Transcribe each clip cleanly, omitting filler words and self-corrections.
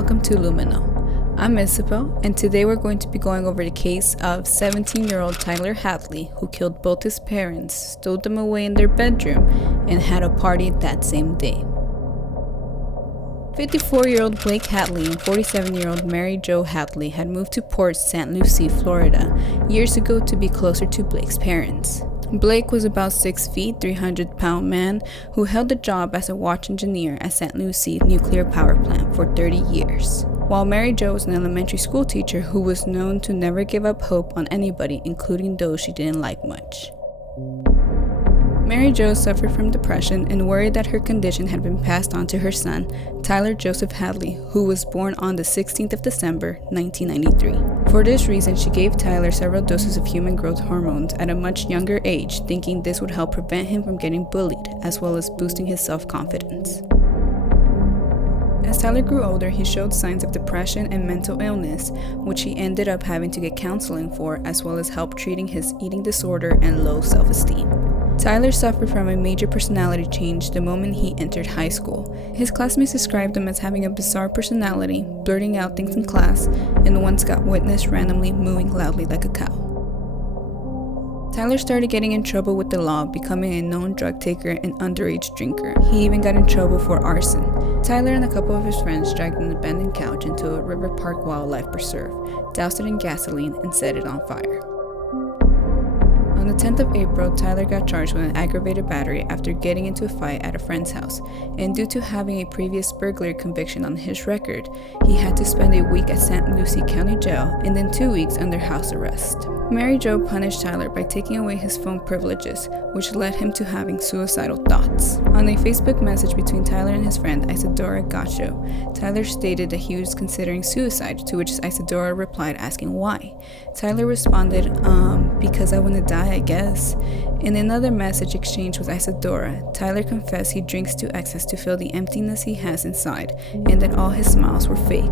welcome to Lumino. I'm Isabel, and today we're going to be going over the case of 17-year-old Tyler Hadley, who killed both his parents, stowed them away in their bedroom, and had a party that same day. 54-year-old Blake Hadley and 47-year-old Mary Jo Hadley had moved to Port St. Lucie, Florida, years ago to be closer to Blake's parents. Blake was about 6 feet, 300-pound man who held a job as a watch engineer at St. Lucie Nuclear Power Plant for 30 years, while Mary Jo was an elementary school teacher who was known to never give up hope on anybody, including those she didn't like much. Mary Jo suffered from depression and worried that her condition had been passed on to her son, Tyler Joseph Hadley, who was born on the 16th of December, 1993. For this reason, she gave Tyler several doses of human growth hormones at a much younger age, thinking this would help prevent him from getting bullied, as well as boosting his self-confidence. As Tyler grew older, he showed signs of depression and mental illness, which he ended up having to get counseling for, as well as help treating his eating disorder and low self-esteem. Tyler suffered from a major personality change the moment he entered high school. His classmates described him as having a bizarre personality, blurting out things in class, and once got witnessed randomly mooing loudly like a cow. Tyler started getting in trouble with the law, becoming a known drug taker and underage drinker. He even got in trouble for arson. Tyler and a couple of his friends dragged an abandoned couch into a River Park wildlife preserve, doused it in gasoline, and set it on fire. On the 10th of April, Tyler got charged with an aggravated battery after getting into a fight at a friend's house, and due to having a previous burglary conviction on his record, he had to spend a week at St. Lucie County Jail and then 2 weeks under house arrest. Mary Jo punished Tyler by taking away his phone privileges, which led him to having suicidal thoughts. On a Facebook message between Tyler and his friend Isadora Gacho, Tyler stated that he was considering suicide, to which Isadora replied asking why. Tyler responded, because I want to die, I guess. In another message exchanged with Isadora, Tyler confessed he drinks to excess to fill the emptiness he has inside, and that all his smiles were fake.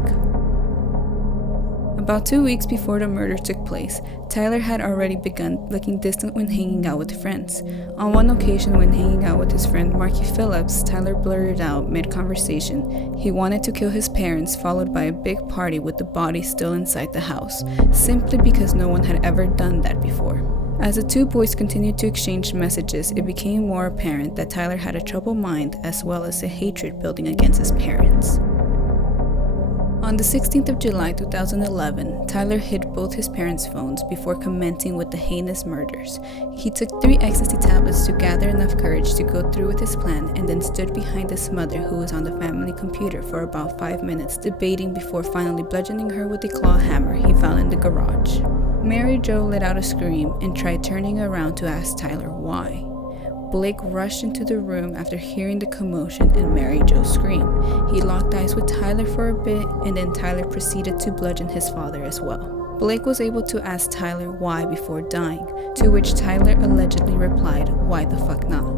About 2 weeks before the murder took place, Tyler had already begun looking distant when hanging out with friends. On one occasion when hanging out with his friend Marky Phillips, Tyler blurted out mid-conversation he wanted to kill his parents, followed by a big party with the body still inside the house, simply because no one had ever done that before. As the two boys continued to exchange messages, it became more apparent that Tyler had a troubled mind as well as a hatred building against his parents. On the 16th of July 2011, Tyler hid both his parents' phones before commencing with the heinous murders. He took 3 ecstasy tablets to gather enough courage to go through with his plan, and then stood behind his mother, who was on the family computer, for about 5 minutes, debating before finally bludgeoning her with a claw hammer he found in the garage. Mary Jo let out a scream and tried turning around to ask Tyler why. Blake rushed into the room after hearing the commotion and Mary Jo scream. He locked eyes with Tyler for a bit, and then Tyler proceeded to bludgeon his father as well. Blake was able to ask Tyler why before dying, to which Tyler allegedly replied, "Why the fuck not?"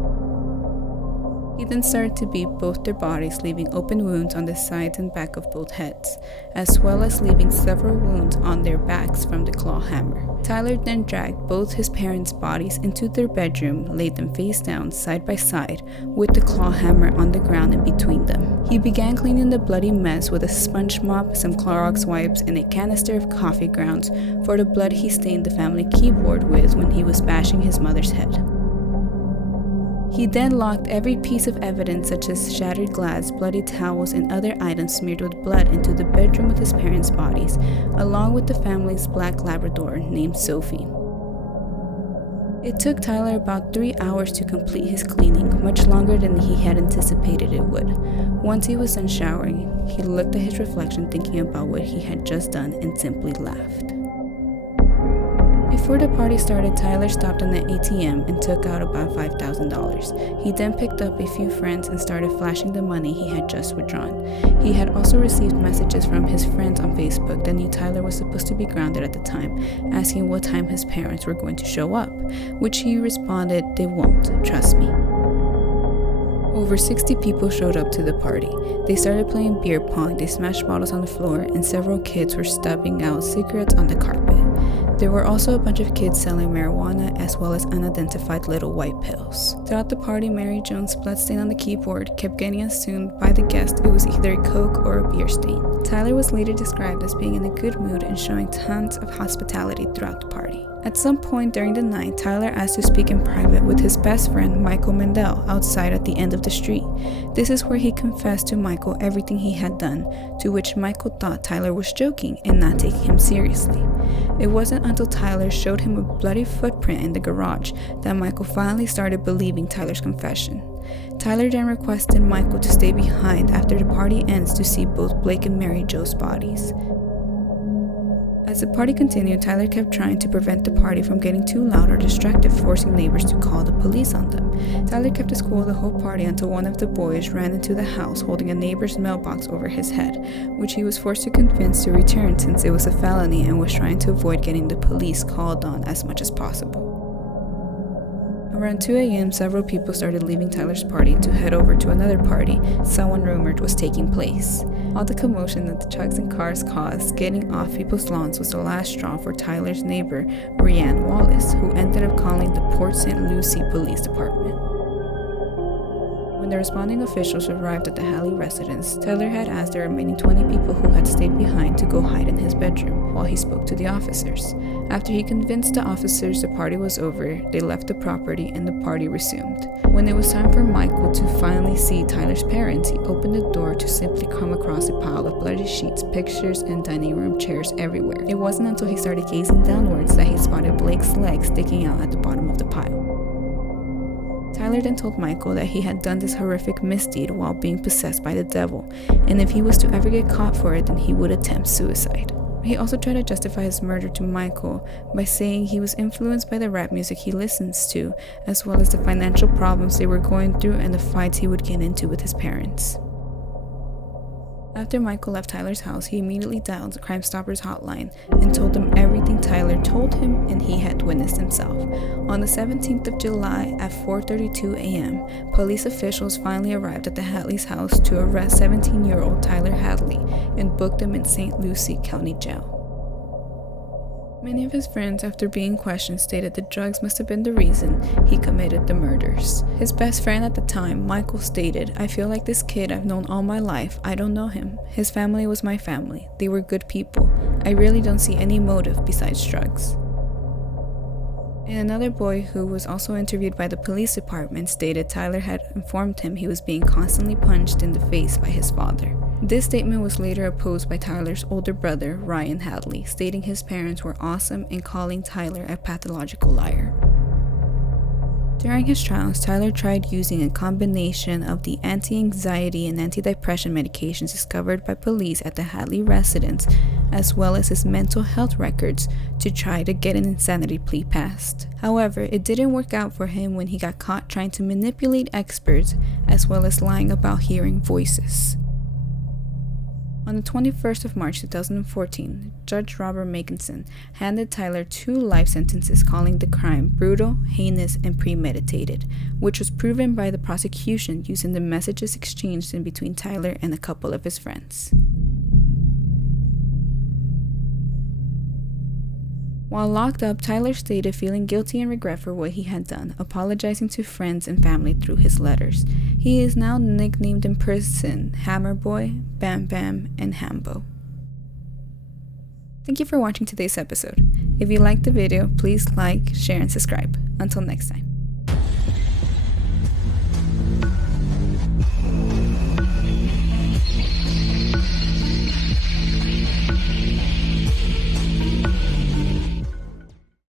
He then started to beat both their bodies, leaving open wounds on the sides and back of both heads, as well as leaving several wounds on their backs from the claw hammer. Tyler then dragged both his parents' bodies into their bedroom, laid them face down, side by side, with the claw hammer on the ground in between them. He began cleaning the bloody mess with a sponge mop, some Clorox wipes, and a canister of coffee grounds for the blood he stained the family keyboard with when he was bashing his mother's head. He then locked every piece of evidence, such as shattered glass, bloody towels, and other items smeared with blood, into the bedroom with his parents' bodies, along with the family's black Labrador named Sophie. It took Tyler about 3 hours to complete his cleaning, much longer than he had anticipated it would. Once he was done showering, he looked at his reflection, thinking about what he had just done, and simply laughed. Before the party started, Tyler stopped on the ATM and took out about $5,000. He then picked up a few friends and started flashing the money he had just withdrawn. He had also received messages from his friends on Facebook that knew Tyler was supposed to be grounded at the time, asking what time his parents were going to show up, which he responded, "They won't, trust me." Over 60 people showed up to the party. They started playing beer pong, they smashed bottles on the floor, and several kids were stubbing out cigarettes on the carpet. There were also a bunch of kids selling marijuana as well as unidentified little white pills. Throughout the party, Mary Jo's bloodstain on the keyboard kept getting assumed by the guest it was either a Coke or a beer stain. Tyler was later described as being in a good mood and showing tons of hospitality throughout the party. At some point during the night, Tyler asked to speak in private with his best friend Michael Mendel outside at the end of the street. This is where he confessed to Michael everything he had done, to which Michael thought Tyler was joking and not taking him seriously. It wasn't until Tyler showed him a bloody footprint in the garage that Michael finally started believing Tyler's confession. Tyler then requested Michael to stay behind after the party ends to see both Blake and Mary Jo's bodies. As the party continued, Tyler kept trying to prevent the party from getting too loud or distracted, forcing neighbors to call the police on them. Tyler kept his cool the whole party until one of the boys ran into the house holding a neighbor's mailbox over his head, which he was forced to convince to return since it was a felony and was trying to avoid getting the police called on as much as possible. Around 2 a.m., several people started leaving Tyler's party to head over to another party someone rumored was taking place. All the commotion that the trucks and cars caused getting off people's lawns was the last straw for Tyler's neighbor, Rianne Wallace, who ended up calling the Port St. Lucie Police Department. When the responding officials arrived at the Hadley residence, Tyler had asked the remaining 20 people who had stayed behind to go hide in his bedroom while he spoke to the officers. After he convinced the officers the party was over, they left the property and the party resumed. When it was time for Michael to finally see Tyler's parents, he opened the door to simply come across a pile of bloody sheets, pictures, and dining room chairs everywhere. It wasn't until he started gazing downwards that he spotted Blake's leg sticking out at the bottom of the pile. Tyler then told Michael that he had done this horrific misdeed while being possessed by the devil, and if he was to ever get caught for it, then he would attempt suicide. He also tried to justify his murder to Michael by saying he was influenced by the rap music he listens to, as well as the financial problems they were going through and the fights he would get into with his parents. After Michael left Tyler's house, he immediately dialed the Crime Stoppers hotline and told them everything Tyler told him and he had witnessed himself. On the 17th of July at 4:32 a.m., police officials finally arrived at the Hadley's house to arrest 17-year-old Tyler Hadley and booked him in St. Lucie County Jail. Many of his friends, after being questioned, stated the drugs must have been the reason he committed the murders. His best friend at the time, Michael, stated, "I feel like this kid I've known all my life. I don't know him. His family was my family. They were good people. I really don't see any motive besides drugs." And another boy who was also interviewed by the police department stated Tyler had informed him he was being constantly punched in the face by his father. This statement was later opposed by Tyler's older brother, Ryan Hadley, stating his parents were awesome and calling Tyler a pathological liar. During his trials, Tyler tried using a combination of the anti-anxiety and antidepressant medications discovered by police at the Hadley residence, as well as his mental health records, to try to get an insanity plea passed. However, it didn't work out for him when he got caught trying to manipulate experts, as well as lying about hearing voices. On the 21st of March 2014, Judge Robert Makinson handed Tyler 2 life sentences, calling the crime brutal, heinous, and premeditated, which was proven by the prosecution using the messages exchanged in between Tyler and a couple of his friends. While locked up, Tyler stated feeling guilty and regret for what he had done, apologizing to friends and family through his letters. He is now nicknamed in prison Hammer Boy, Bam Bam, and Hambo. Thank you for watching today's episode. If you liked the video, please like, share, and subscribe. Until next time.